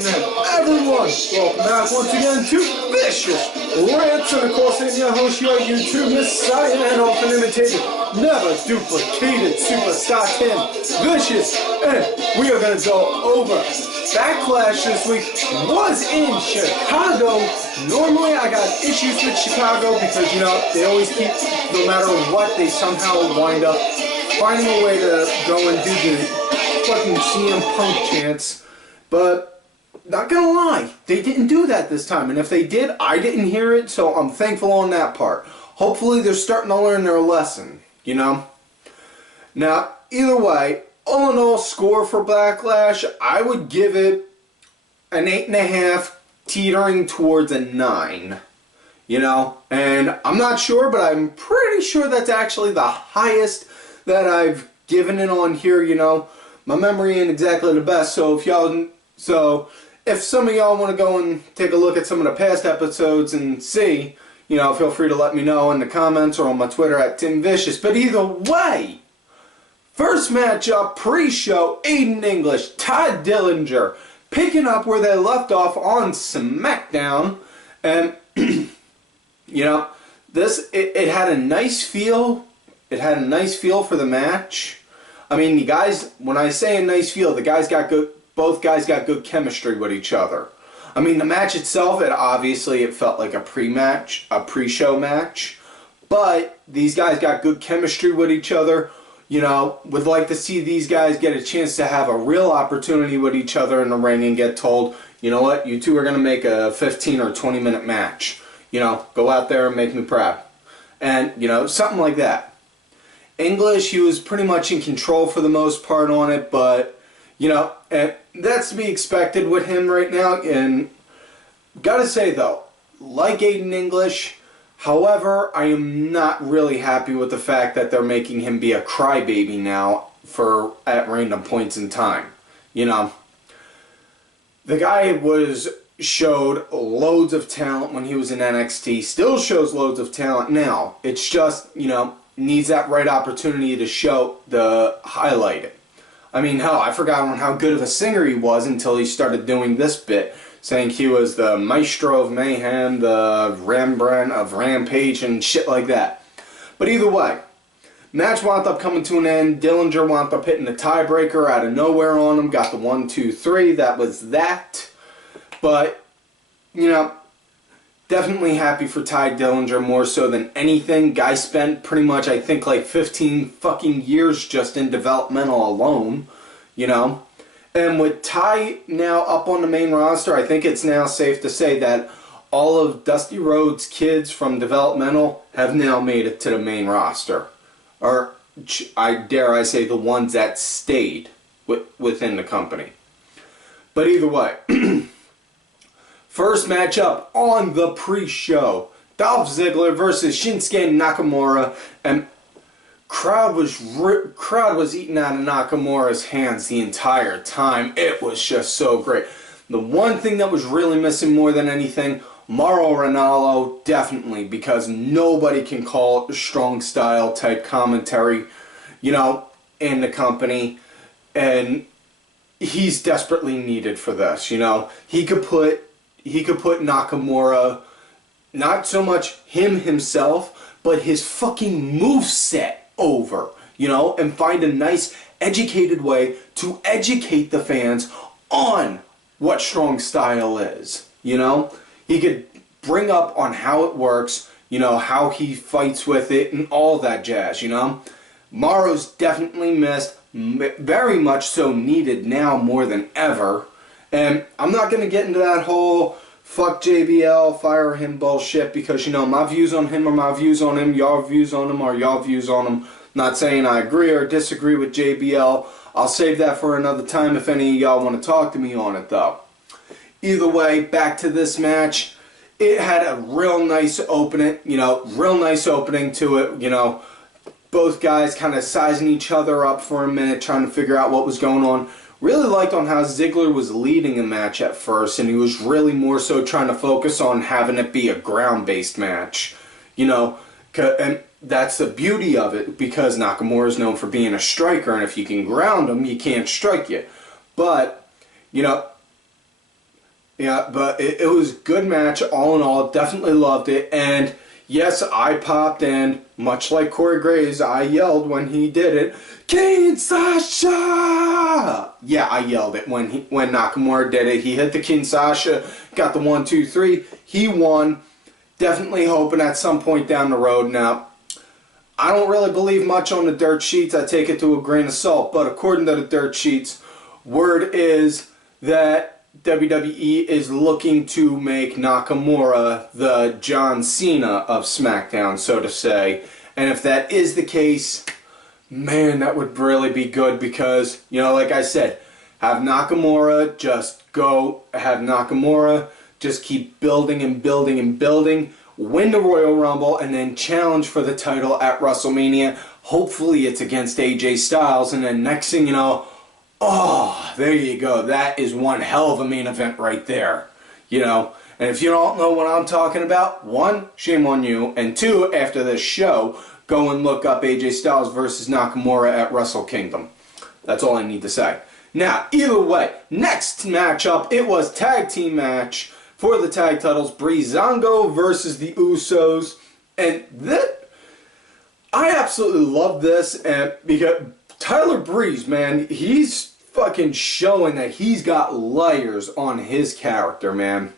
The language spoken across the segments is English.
gentlemen, everyone, welcome back once again to Vicious Rants, and of course I'm your host, your YouTube Messiah and often imitated, never duplicated superstar Tim Vicious, and we are going to go over Backlash this week. Was in Chicago. Normally I got issues with Chicago because, you know, they always keep, no matter what, they somehow wind up finding a way to go and do the fucking CM Punk chants. But, not gonna lie, they didn't do that this time. And if they did, I didn't hear it, so I'm thankful on that part. Hopefully they're starting to learn their lesson, you know? Now, either way, all in all score for Backlash, I would give it an 8.5, teetering towards a 9. You know? And I'm not sure, but I'm pretty sure that's actually the highest that I've given it on here, you know? My memory ain't exactly the best, so if some of y'all want to go and take a look at some of the past episodes and see, you know, feel free to let me know in the comments or on my Twitter at TimVicious. But either way, first matchup, pre-show, Aiden English, Ty Dillinger, picking up where they left off on SmackDown. And, you know, it had a nice feel. It had a nice feel for the match. I mean, you guys, when I say a nice feel, both guys got good chemistry with each other. I mean, the match itself, it felt like a pre-show match. But these guys got good chemistry with each other. You know, would like to see these guys get a chance to have a real opportunity with each other in the ring and get told, you know what, you two are going to make a 15 or 20 minute match. You know, go out there and make me proud. And, you know, something like that. English, he was pretty much in control for the most part on it, but, you know, that's to be expected with him right now. And gotta say though, like Aiden English, however, I am not really happy with the fact that they're making him be a crybaby now at random points in time. You know, the guy showed loads of talent when he was in NXT, still shows loads of talent now. It's just, you know, needs that right opportunity to highlight it. I mean, hell, I forgot how good of a singer he was until he started doing this bit, saying he was the maestro of mayhem, the Rembrandt of Rampage, and shit like that. But either way, match wound up coming to an end. Dillinger wound up hitting the tiebreaker out of nowhere on him, got the 1, 2, 3. That was that. But, you know, definitely happy for Ty Dillinger more so than anything. Guy spent pretty much, I think, like 15 fucking years just in developmental alone, you know. And with Ty now up on the main roster, I think it's now safe to say that all of Dusty Rhodes' kids from developmental have now made it to the main roster. Or, dare I say, the ones that stayed within the company. But either way, first matchup on the pre-show, Dolph Ziggler versus Shinsuke Nakamura, and crowd was eating out of Nakamura's hands the entire time. It was just so great. The one thing that was really missing more than anything, Mauro Ranallo, definitely, because nobody can call it strong style type commentary, you know, in the company, and he's desperately needed for this, you know. He could put Nakamura, not so much himself, but his fucking moveset over, you know, and find a nice educated way to educate the fans on what strong style is, you know. He could bring up on how it works, you know, how he fights with it and all that jazz, you know. Mauro's definitely missed, very much so needed now more than ever. And I'm not going to get into that whole fuck JBL, fire him bullshit, because, you know, my views on him are my views on him, y'all views on him are y'all views on him. Not saying I agree or disagree with JBL. I'll save that for another time if any of y'all want to talk to me on it, though. Either way, back to this match. It had a real nice opening, you know, to it, you know. Both guys kind of sizing each other up for a minute, trying to figure out what was going on. Really liked on how Ziggler was leading the match at first, and he was really more so trying to focus on having it be a ground-based match. You know, and that's the beauty of it, because Nakamura is known for being a striker, and if you can ground him, you can't strike you. But, you know, Yeah, but it was a good match all in all. Definitely loved it. And yes, I popped, and much like Corey Graves, I yelled when he did it. King Sasha! Yeah, I yelled it when Nakamura did it. He hit the King Sasha, got the 1, 2, 3. He won. Definitely hoping at some point down the road. Now, I don't really believe much on the dirt sheets. I take it to a grain of salt. But according to the dirt sheets, word is that WWE is looking to make Nakamura the John Cena of SmackDown, so to say. And if that is the case, man, that would really be good because, you know, like I said, have Nakamura just keep building and building and building, win the Royal Rumble, and then challenge for the title at WrestleMania. Hopefully it's against AJ Styles, and then next thing you know, oh, there you go. That is one hell of a main event right there. You know, and if you don't know what I'm talking about, 1, shame on you, and 2, after this show, go and look up AJ Styles versus Nakamura at Wrestle Kingdom. That's all I need to say. Now, either way, next matchup, it was tag team match for the tag titles, Breezango versus the Usos, and I absolutely love this, and because Tyler Breeze, man, he's fucking showing that he's got layers on his character, man.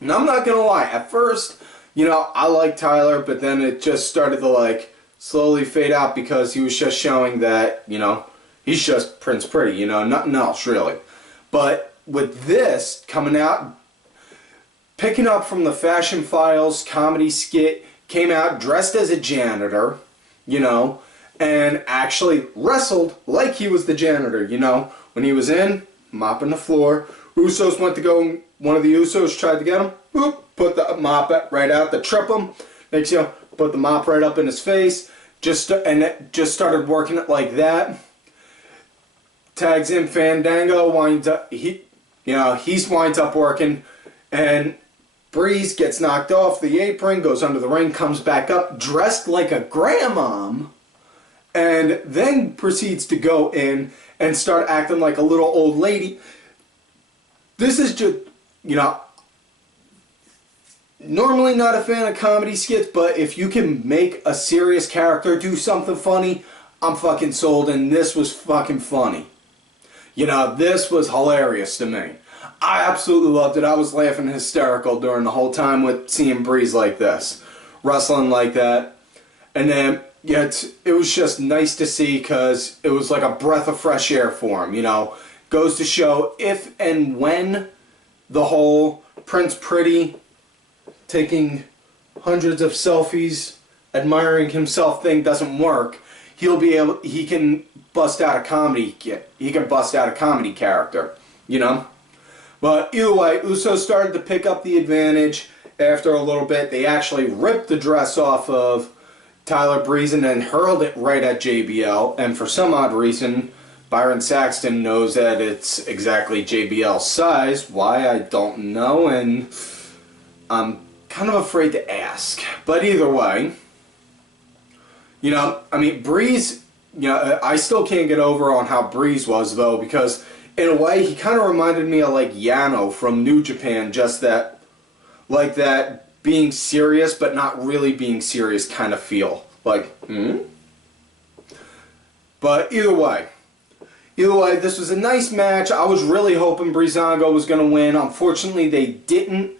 And I'm not gonna lie, at first, you know, I like Tyler, but then it just started to, like, slowly fade out because he was just showing that, you know, he's just Prince Pretty, you know, nothing else, really. But with this coming out, picking up from the Fashion Files comedy skit, came out dressed as a janitor, you know, and actually wrestled like he was the janitor, you know. When he was in, mopping the floor, Usos went to go, one of the Usos tried to get him, boop, put the mop right out to trip him, next, you know, put the mop right up in his face, and it just started working it like that. Tags in Fandango, winds up, he winds up working, and Breeze gets knocked off the apron, goes under the ring, comes back up, dressed like a grandmom, and then proceeds to go in and start acting like a little old lady. This is just, you know, normally not a fan of comedy skits, but if you can make a serious character do something funny, I'm fucking sold, and this was fucking funny. You know, this was hilarious to me. I absolutely loved it. I was laughing hysterical during the whole time with seeing Breeze like this, wrestling like that. And then, yeah, it was just nice to see because it was like a breath of fresh air for him, you know. Goes to show if and when the whole Prince Pretty taking hundreds of selfies, admiring himself thing doesn't work, he can bust out a comedy character, you know. But either way, Usos started to pick up the advantage after a little bit. They actually ripped the dress off of Tyler Breeze and then hurled it right at JBL. And for some odd reason, Byron Saxton knows that it's exactly JBL's size. Why, I don't know, and I'm kind of afraid to ask. But either way, you know, I mean, Breeze, you know, I still can't get over on how Breeze was, though, because in a way, he kind of reminded me of, like, Yano from New Japan, just that, like that being serious but not really being serious kind of feel. Like, But either way, this was a nice match. I was really hoping Breezango was going to win. Unfortunately, they didn't.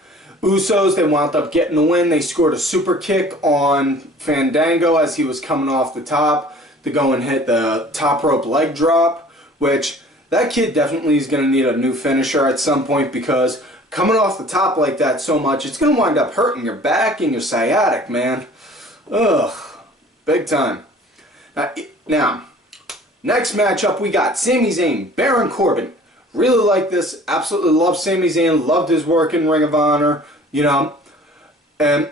Usos, they wound up getting the win. They scored a super kick on Fandango as he was coming off the top to go and hit the top rope leg drop, which that kid definitely is going to need a new finisher at some point because coming off the top like that so much, it's going to wind up hurting your back and your sciatic, man. Ugh. Big time. Now, next matchup we got Sami Zayn, Baron Corbin. Really like this. Absolutely love Sami Zayn. Loved his work in Ring of Honor. You know, and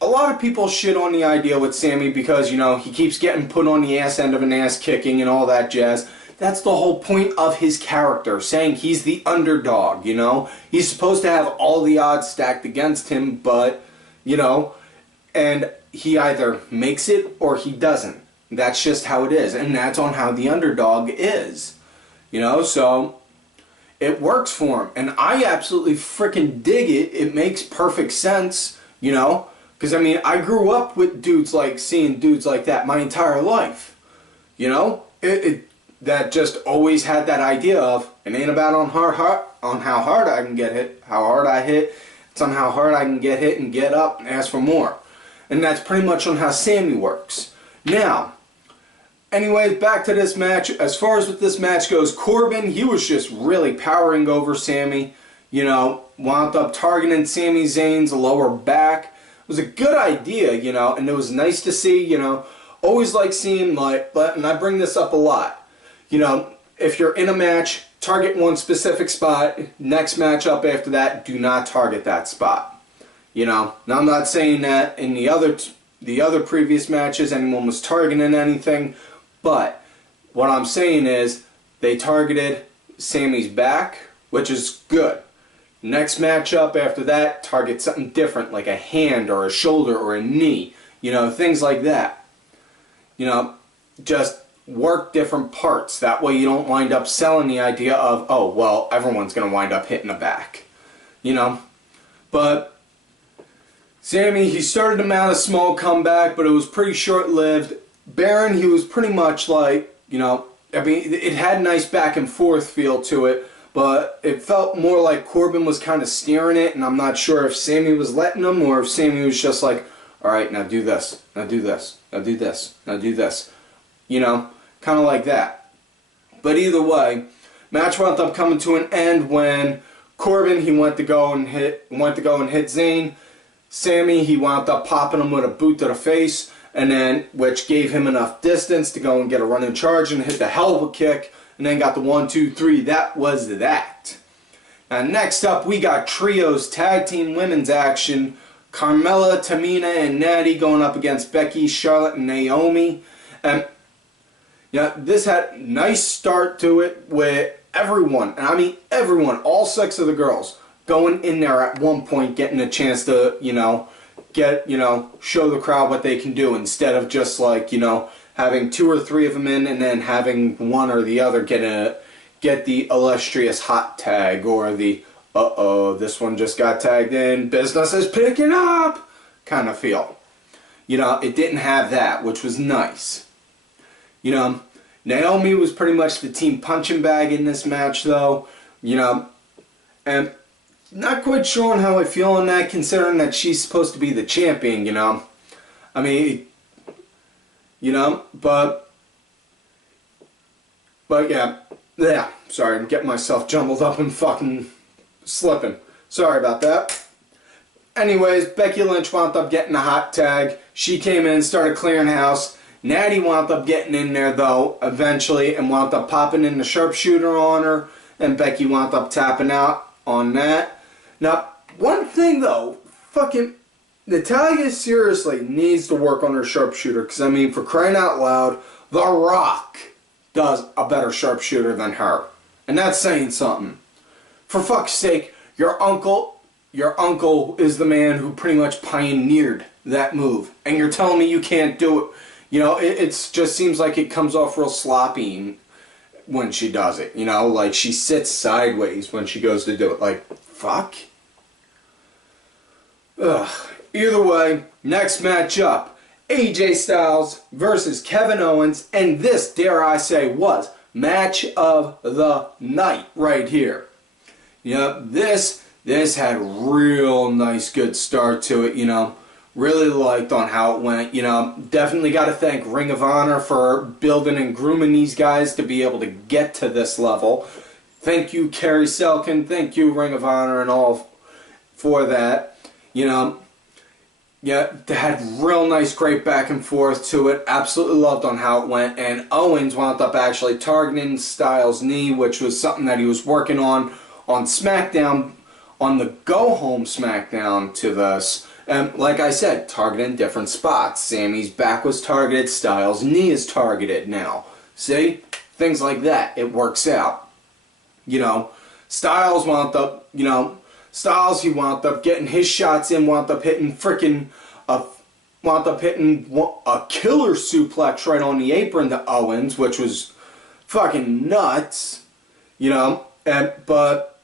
a lot of people shit on the idea with Sami because, you know, he keeps getting put on the ass end of an ass kicking and all that jazz. That's the whole point of his character, saying he's the underdog, you know. He's supposed to have all the odds stacked against him, but, you know, and he either makes it or he doesn't. That's just how it is, and that's on how the underdog is. You know, so it works for him. And I absolutely freaking dig it. It makes perfect sense, you know? Because, I mean, I grew up with dudes like, seeing dudes like that my entire life. You know? That just always had that idea of, it ain't about on how hard I can get hit, how hard I hit. It's on how hard I can get hit and get up and ask for more. And that's pretty much on how Sami works. Now, anyways, back to this match. As far as what this match goes, Corbin, he was just really powering over Sami. You know, wound up targeting Sami Zayn's lower back. It was a good idea, you know, and it was nice to see, you know. Always like seeing, like, and I bring this up a lot. You know, if you're in a match, target one specific spot. Next match up after that, do not target that spot. You know, now I'm not saying that in the other previous matches anyone was targeting anything, but what I'm saying is they targeted Sami's back, which is good. Next matchup after that, target something different like a hand or a shoulder or a knee. You know, things like that. You know, just work different parts. That way you don't wind up selling the idea of, oh, well, everyone's going to wind up hitting the back. You know? But Sami, he started him out a small comeback, but it was pretty short-lived. Baron, he was pretty much like, you know, I mean, it had a nice back and forth feel to it, but it felt more like Corbin was kind of steering it, and I'm not sure if Sami was letting him or if Sami was just like, all right, now do this, now do this, now do this, now do this. You know, kind of like that. But either way, match wound up coming to an end when Corbin, he went to go and hit Zayn. Sami, he wound up popping him with a boot to the face, and then which gave him enough distance to go and get a running charge and hit the hell of a kick, and then got the 1, 2, 3. That was that. And next up, we got trios tag team women's action. Carmela, Tamina, and Natty going up against Becky, Charlotte, and Naomi. And yeah, this had a nice start to it with everyone, and I mean everyone, all 6 of the girls, going in there at one point, getting a chance to, you know, show the crowd what they can do, instead of just like, you know, having 2 or 3 of them in and then having one or the other get the illustrious hot tag or the, uh-oh, this one just got tagged in, business is picking up kind of feel. You know, it didn't have that, which was nice. You know, Naomi was pretty much the team punching bag in this match, though. You know, and not quite sure on how I feel on that, considering that she's supposed to be the champion, you know. I mean, you know, but yeah, sorry, I'm getting myself jumbled up and fucking slipping. Sorry about that. Anyways, Becky Lynch wound up getting a hot tag. She came in, started clearing house. Natty wound up getting in there, though, eventually, and wound up popping in the sharpshooter on her, and Becky wound up tapping out on that. Now, one thing, though, fucking Natalya seriously needs to work on her sharpshooter, because, I mean, for crying out loud, The Rock does a better sharpshooter than her. And that's saying something. For fuck's sake, your uncle is the man who pretty much pioneered that move, and you're telling me you can't do it. You know, it just seems like it comes off real sloppy when she does it. You know, like she sits sideways when she goes to do it. Like, fuck. Ugh. Either way, next match up. AJ Styles versus Kevin Owens. And this, dare I say, was match of the night right here. You know, this had a real nice good start to it, you know. Really liked on how it went. You know, definitely got to thank Ring of Honor for building and grooming these guys to be able to get to this level. Thank you, Kerry Selkin. Thank you, Ring of Honor and all for that. You know, yeah, they had real nice, great back and forth to it. Absolutely loved on how it went. And Owens wound up actually targeting Styles' knee, which was something that he was working on SmackDown, on the go-home SmackDown to this. And like I said, targeting different spots. Sami's back was targeted, Styles' knee is targeted now. See? Things like that. It works out. You know, Styles wound up, you know, he wound up getting his shots in, wound up hitting a killer suplex right on the apron to Owens, which was fucking nuts. You know, But,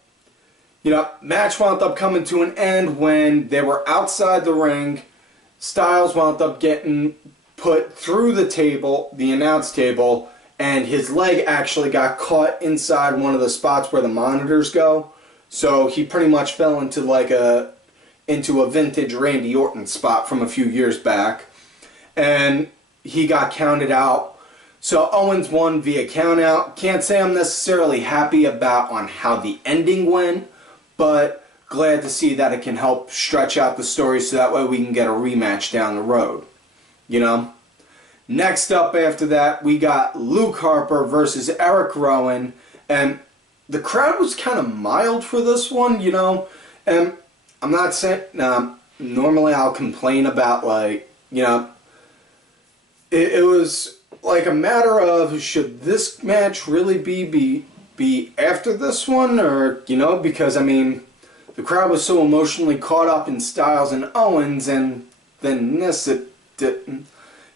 you know, match wound up coming to an end when they were outside the ring. Styles wound up getting put through the table, the announce table, and his leg actually got caught inside one of the spots where the monitors go. So he pretty much fell into like into a vintage Randy Orton spot from a few years back. And he got counted out. So Owens won via countout. Can't say I'm necessarily happy about on how the ending went, but glad to see that it can help stretch out the story so that way we can get a rematch down the road. You know? Next up after that, we got Luke Harper versus Eric Rowan. And the crowd was kind of mild for this one, you know? And I'm not saying... normally I'll complain about, like, you know... It was like a matter of, should this match really be after this one? Or, you know, because, I mean... the crowd was so emotionally caught up in Styles and Owens, and then this, it didn't.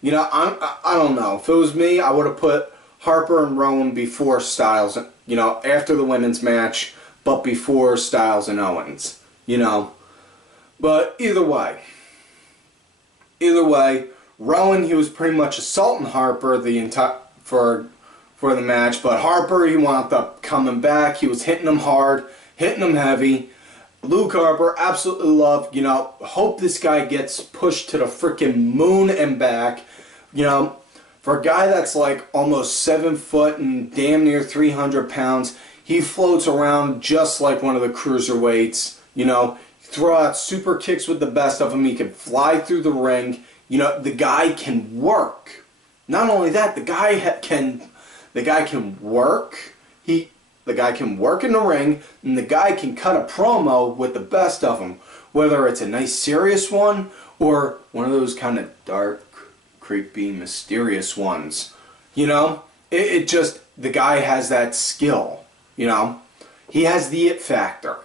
You know, I don't know. If it was me, I would have put Harper and Rowan before Styles, you know, after the women's match, but before Styles and Owens, you know. But either way, Rowan, he was pretty much assaulting Harper the entire for the match, but Harper, he wound up coming back. He was hitting him hard, hitting him heavy. Luke Harper, absolutely loved, you know, hope this guy gets pushed to the freaking moon and back. You know, for a guy that's like almost 7 foot and damn near 300 pounds, he floats around just like one of the cruiserweights. You know, throw out super kicks with the best of them. He can fly through the ring. You know, the guy can work. Not only that, the guy can work. The guy can work in the ring, and the guy can cut a promo with the best of them. Whether it's a nice serious one, or one of those kind of dark, creepy, mysterious ones. You know? It just, the guy has that skill. You know? He has the it factor.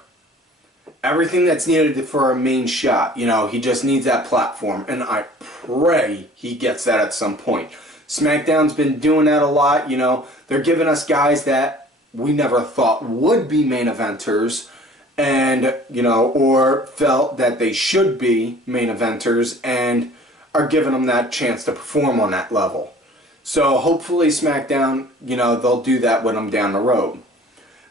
Everything that's needed for a main shot. You know, he just needs that platform. And I pray he gets that at some point. SmackDown's been doing that a lot, you know. They're giving us guys that we never thought would be main eventers, and, you know, or felt that they should be main eventers, and are giving them that chance to perform on that level. So hopefully SmackDown, you know, they'll do that with them down the road.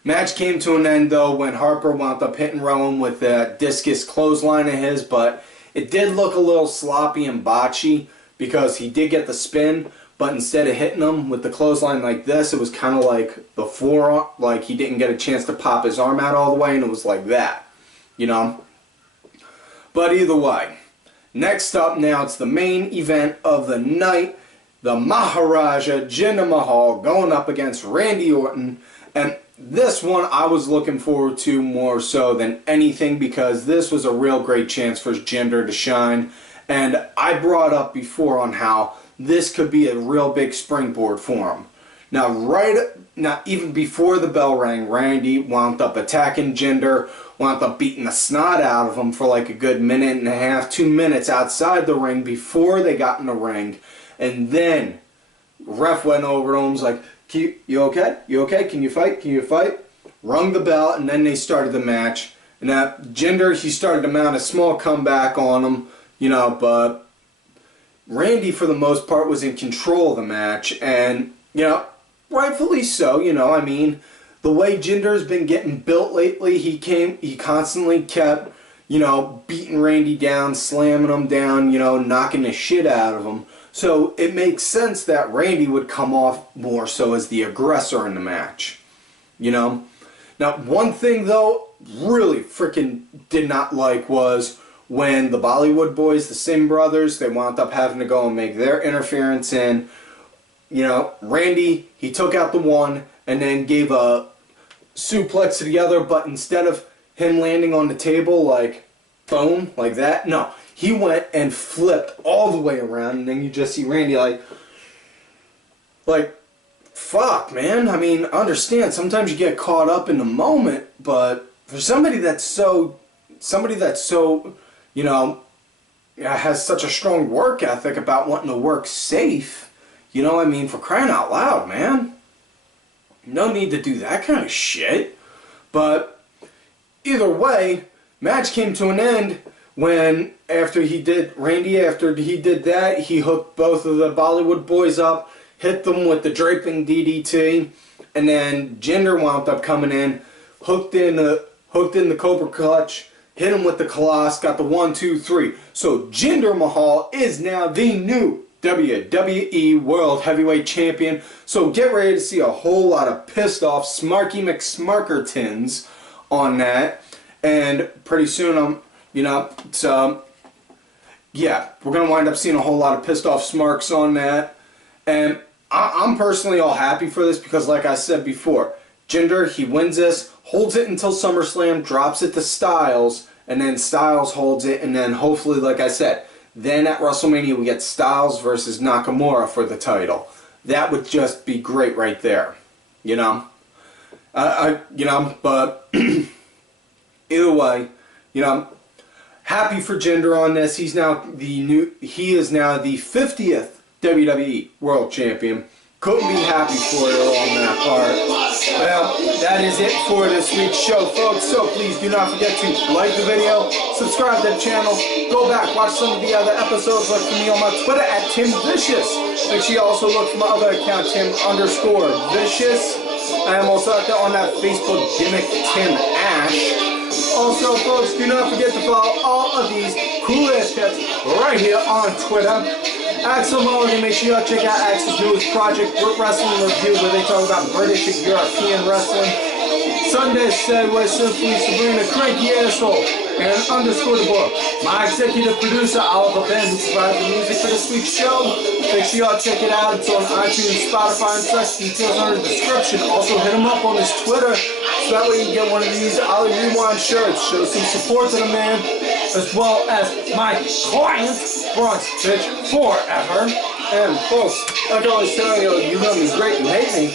Match came to an end though when Harper wound up hitting Rowan with a discus clothesline of his, but it did look a little sloppy and botchy because he did get the spin. But instead of hitting him with the clothesline like this, it was kind of like the forearm, like he didn't get a chance to pop his arm out all the way, and it was like that, you know. But either way, next up now, it's the main event of the night. The Maharaja, Jinder Mahal, going up against Randy Orton. And this one I was looking forward to more so than anything because this was a real great chance for Jinder to shine. And I brought up before on how this could be a real big springboard for him. Now, even before the bell rang, Randy wound up attacking Jinder, wound up beating the snot out of him for like a good minute and a half, 2 minutes outside the ring before they got in the ring. And then, ref went over to him, was like, you okay? You okay? Can you fight? Can you fight? Rung the bell, and then they started the match. And Jinder, he started to mount a small comeback on him, you know, but Randy, for the most part, was in control of the match, and, you know, rightfully so, you know, I mean, the way Jinder's been getting built lately, he constantly kept, you know, beating Randy down, slamming him down, you know, knocking the shit out of him. So it makes sense that Randy would come off more so as the aggressor in the match, you know. Now, one thing, though, really freaking did not like was when the Bollywood boys, the Singh brothers, they wound up having to go and make their interference in. You know, Randy, he took out the one and then gave a suplex to the other, but instead of him landing on the table like, boom, like that, no. He went and flipped all the way around, and then you just see Randy like, fuck, man. I mean, understand, sometimes you get caught up in the moment, but for somebody that's so, you know, has such a strong work ethic about wanting to work safe, you know, I mean, for crying out loud, man. No need to do that kind of shit. But either way, match came to an end when after he did that, he hooked both of the Bollywood boys up, hit them with the draping DDT, and then Jinder wound up coming in, hooked in the Cobra Clutch, hit him with the Colossus, got the 1, 2, 3. So Jinder Mahal is now the new WWE World Heavyweight Champion. So get ready to see a whole lot of pissed off Smarky McSmarkertons on that. And pretty soon, yeah, we're going to wind up seeing a whole lot of pissed off Smarks on that. And I'm personally all happy for this because, like I said before, Jinder, he wins this, holds it until SummerSlam, drops it to Styles, and then Styles holds it, and then hopefully, like I said, then at WrestleMania we get Styles versus Nakamura for the title. That would just be great right there, but either way, happy for Jinder on this. He is now the 50th WWE World Champion. Couldn't be happy for you on that part. Well, that is it for this week's show, folks. So please do not forget to like the video, subscribe to the channel, go back, watch some of the other episodes. Look for me on my Twitter at TimVicious. Make sure you also look for my other account, Tim_Vicious. I am also out there on that Facebook gimmick, Tim Ash. Also, folks, do not forget to follow all of these cool-ass cats right here on Twitter. Axel Mulligan, make sure y'all check out Axel's newest project, Wrestling Review, where they talk about British and European wrestling. Sunday Segway, Simply Sabrina, Cranky Asshole, and _the book. My executive producer, Oliver Ben, who provides the music for this week's show. Make sure y'all check it out. It's on iTunes, Spotify, and such. Details are in the description. Also, hit him up on his Twitter, so that way you can get one of these Ollie Rewind shirts. Show some support to the man, as well as my clients, Bronx Bitch Forever. And folks, like I always tell you, you love me great, you hate me.